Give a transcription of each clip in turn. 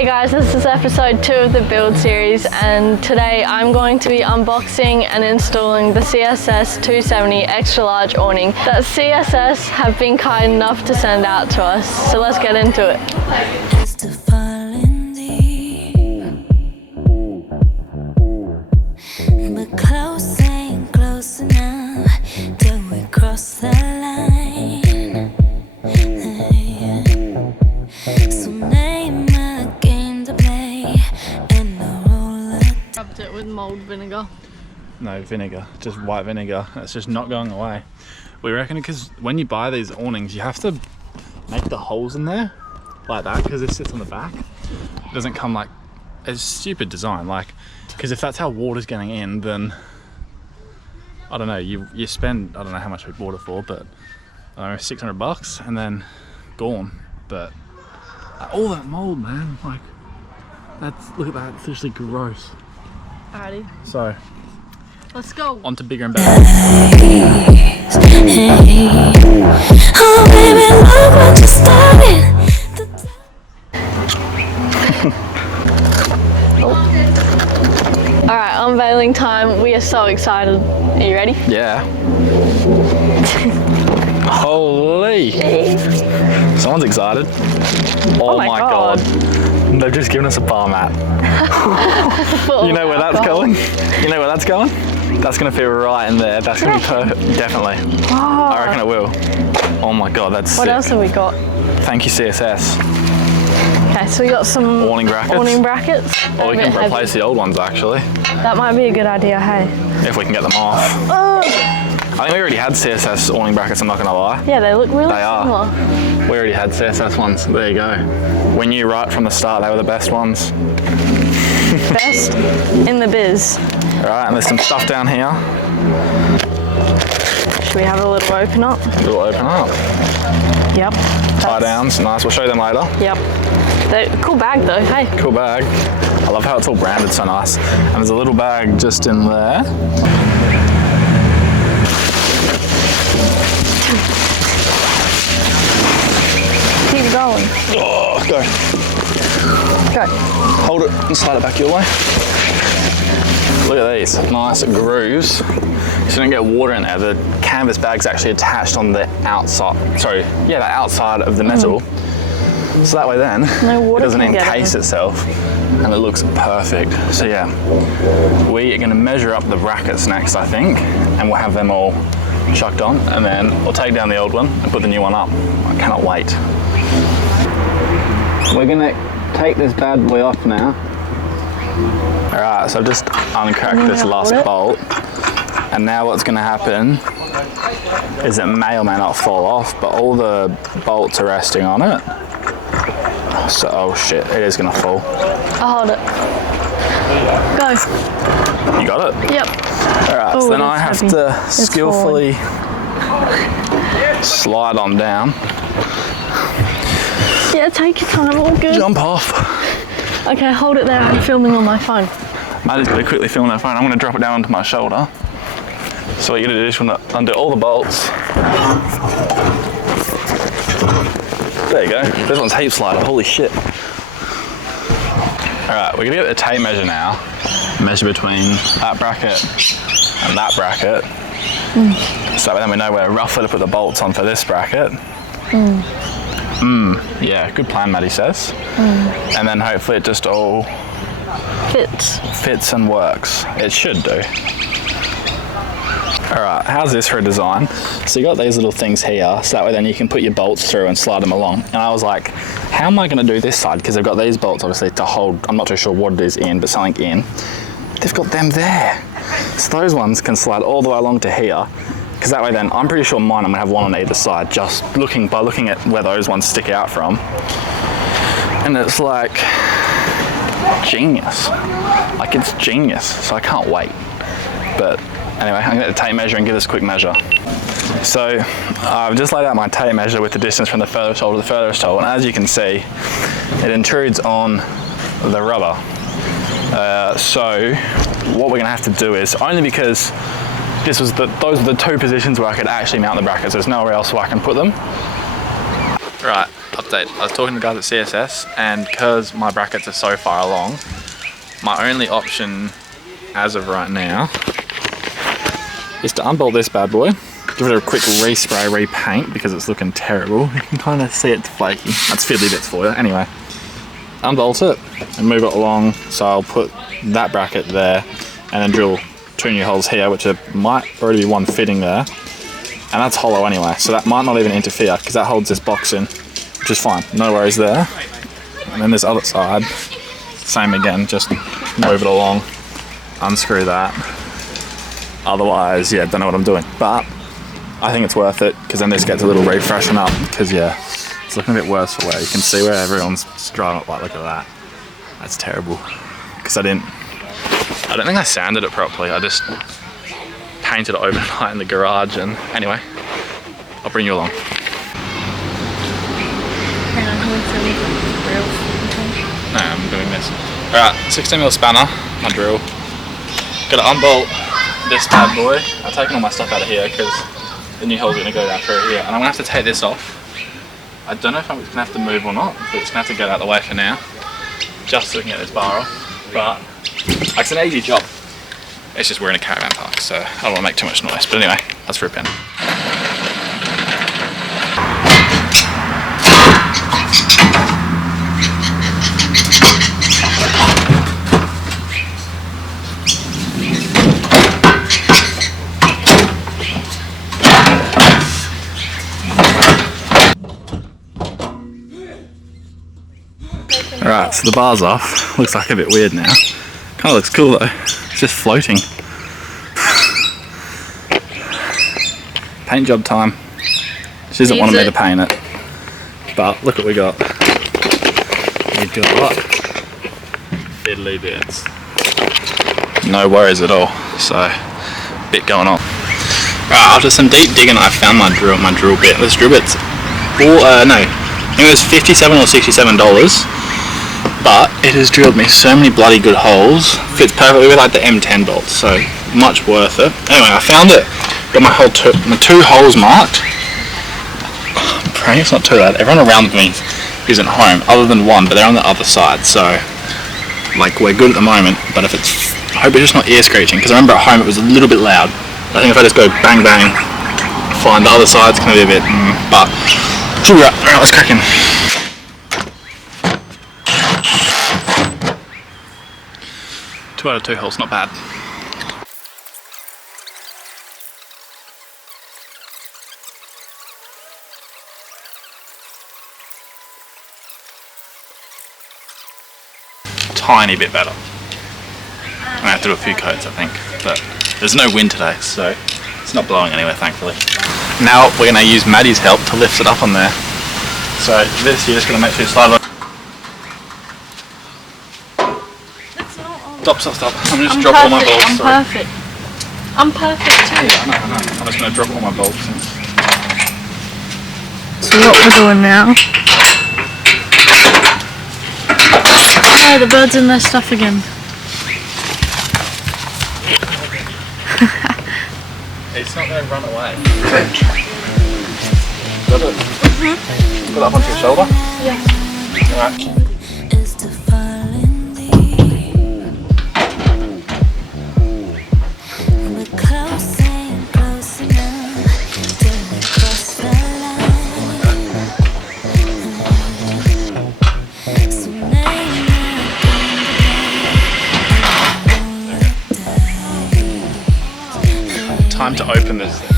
Hey guys, this is episode 2 of the build series, and today I'm going to be unboxing and installing the CSS 270 extra large awning that CSS have been kind enough to send out to us. So let's get into it. But close ain't close enough till we cross the line. So name a game to play and a roller. Rubbed it with mold vinegar. No vinegar, just white vinegar. It's just not going away. We reckon because when you buy these awnings, you have to make the holes in there like that because it sits on the back. It doesn't come like, it's stupid design. Like, because if that's how water's getting in, then I don't know, you spend, I don't know how much we bought it for, but I don't know, $600 and then gone. But all that mold, man, like, look at that, it's literally gross. Alrighty, So let's go. on to bigger and better. Oh baby, look what you started. Alright, unveiling time. We are so excited. Are you ready? Yeah. Holy! Someone's excited. Oh my god. They've just given us a bar mat. You know where that's going? You know where that's going? That's going to fit right in there. That's going to be perfect. Definitely. Oh. I reckon it will. Oh my god, that's What sick. else have we got? Thank you, CSS. Okay, so we got some Awning brackets. awning brackets. Or we can replace the old ones actually, That might be a good idea, hey? if we can get them off. I think we already had CSS awning brackets, I'm not going to lie. Yeah, they look really They similar. are. We already had CSS ones. There you go. We knew right from the start they were the best ones. Best in the biz. Alright, and there's some stuff down here. Should we have a little open up? We'll open up. Yep. Tie downs, nice. We'll show you them later. Yep. Cool bag though, hey. Cool bag. I love how it's all branded so nice. And there's a little bag just in there. Keep going. Oh, go. Go. Hold it and slide it back your way. Look at these, nice grooves. So you don't get water in there. The canvas bag's actually attached on the outside, the outside of the metal. So that way then, No water it doesn't can get encase in. itself and it looks perfect. So yeah, we are gonna measure up the brackets next, I think, and we'll have them all chucked on, and then we'll take down the old one and put the new one up. I cannot wait. We're gonna take this bad boy off now. All right, so I've just uncracked this last bolt, and now what's gonna happen is it may or may not fall off, but all the bolts are resting on it. So, oh shit, it is gonna fall. I'll hold it. Go. You got it? Yep. All right, Oh, so then I that's have heavy. to skillfully slide on down. Yeah, take your time, all good. Jump off. Okay, hold it there. I'm filming on my phone. Maddie's gonna quickly film that phone. I'm gonna drop it down onto my shoulder. So what you're gonna do is you're gonna undo all the bolts. There you go. This one's heap slider, holy shit. All right, we're gonna get the tape measure now. Measure between that bracket and that bracket. So then we know where roughly to put the bolts on for this bracket. Yeah, good plan, Maddie says. And then hopefully it just all fits and works. It should do. All right, how's this for a design? So you got these little things here, so that way then you can put your bolts through and slide them along. And I was like, how am I gonna do this side? Because they've got these bolts obviously to hold, I'm not too sure what it is in, but something in. They've got them there. So those ones can slide all the way along to here, because that way then, I'm pretty sure mine, I'm gonna have one on either side, just by looking at where those ones stick out from. And it's like, genius. Like, it's genius, so I can't wait. But anyway, I'm gonna get the tape measure and give this a quick measure. So I've just laid out my tape measure with the distance from the furthest hole to the furthest hole, and as you can see, it intrudes on the rubber. So what we're gonna have to do is, only because those are the two positions where I could actually mount the brackets, there's nowhere else where I can put them. Right, update. I was talking to the guys at CSS, and because my brackets are so far along, my only option as of right now is to unbolt this bad boy, give it a quick respray, repaint because it's looking terrible. You can kind of see it's flaky. That's fiddly bits for you. Anyway, unbolt it and move it along. So I'll put that bracket there and then drill 2 new holes here, which might already be one fitting there. And that's hollow anyway, so that might not even interfere because that holds this box in, which is fine. No worries there. And then this other side, same again, just move it along, unscrew that. Otherwise, yeah, don't know what I'm doing. But I think it's worth it because then this gets a little refreshen up because, yeah, it's looking a bit worse for wear. You can see where everyone's driving up, like, look at that. That's terrible. Because I don't think I sanded it properly. I just painted it overnight in the garage, and anyway, I'll bring you along. No, I'm doing this. Alright, 16mm spanner, my drill. Gotta unbolt this bad boy. I've taken all my stuff out of here because the new hole's gonna go down through here, and I'm gonna have to take this off. I don't know if I'm gonna have to move or not, but it's gonna have to get out of the way for now, just so we can get this bar off. But it's an easy job. It's just we're in a caravan park, so I don't want to make too much noise. But anyway, let's rip in. Alright, so the bar's off. Looks like a bit weird now. Kinda looks cool though. It's just floating. Paint job time. She doesn't want me to paint it. But look what we got. We got fiddly bits. No worries at all. So, bit going on. Right, after some deep digging, I found my drill bit. This drill bit's I think it was $57 or $67. But it has drilled me so many bloody good holes. Fits perfectly with like the M10 bolts, so much worth it. Anyway, I found it. Got my 2 holes marked. I'm praying it's not too loud. Everyone around me isn't home, other than one, but they're on the other side, so like we're good at the moment. But if it's, I hope it's just not ear screeching, because I remember at home it was a little bit loud. I think if I just go bang bang, fine. The other side's gonna be a bit, but should be right. Alright, let's crack in. 2 out of 2 holes, not bad. Tiny bit better. I'm gonna have to do a few coats, I think, but there's no wind today, so it's not blowing anywhere, thankfully. Now we're gonna use Maddie's help to lift it up on there. So this, you're just gonna make sure you slide on. Stop. I'm just drop all my bolts. I'm perfect too. Yeah, I know. I'm just going to drop all my bolts. So what we're doing now... Oh, the bird's in their stuff again. It's not going to run away. Got it? Put it up onto your shoulder? Yeah. Alright. Time to open this thing.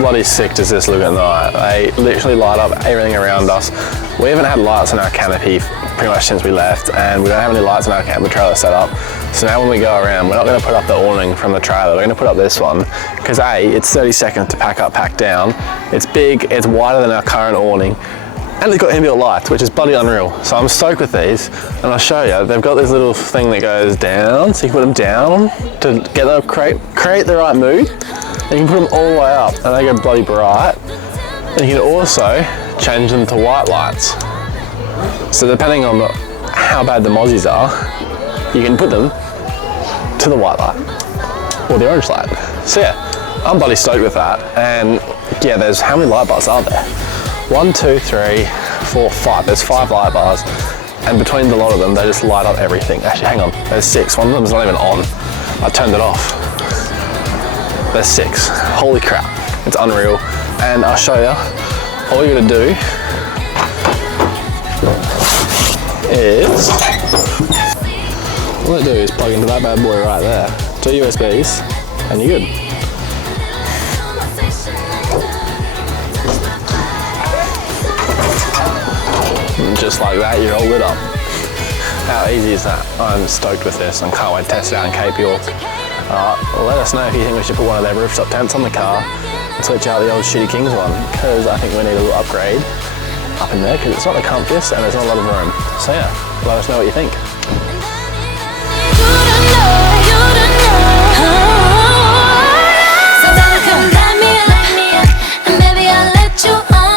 Bloody sick does this look at night. They literally light up everything around us. We haven't had lights in our canopy pretty much since we left, and we don't have any lights on our camper trailer set up. So now when we go around, we're not going to put up the awning from the trailer, we're going to put up this one, because A, it's 30 seconds to pack up, pack down. It's big, it's wider than our current awning, and it's got inbuilt lights, which is bloody unreal. So I'm stoked with these, and I'll show you. They've got this little thing that goes down, so you can put them down to get them, create the right mood. And you can put them all the way up, and they go bloody bright. And you can also change them to white lights. So depending on how bad the mozzies are, you can put them to the white light or the orange light. So yeah, I'm bloody stoked with that. And yeah, there's, how many light bars are there? 1, 2, 3, 4, 5. There's 5 light bars, and between the lot of them, they just light up everything. Actually, hang on, there's 6. One of them's not even on. I turned it off. There's 6. Holy crap, it's unreal. And I'll show you. All you gotta do is, all I do is plug into that bad boy right there. 2 USBs, and you're good. And just like that, you're all lit up. How easy is that? I'm stoked with this and can't wait to test it out in Cape York. Let us know if you think we should put one of their rooftop tents on the car and switch out the old Shitty Kings one, because I think we need a little upgrade up in there, because it's not the comfiest and there's not a lot of room. So yeah, let us know what you think.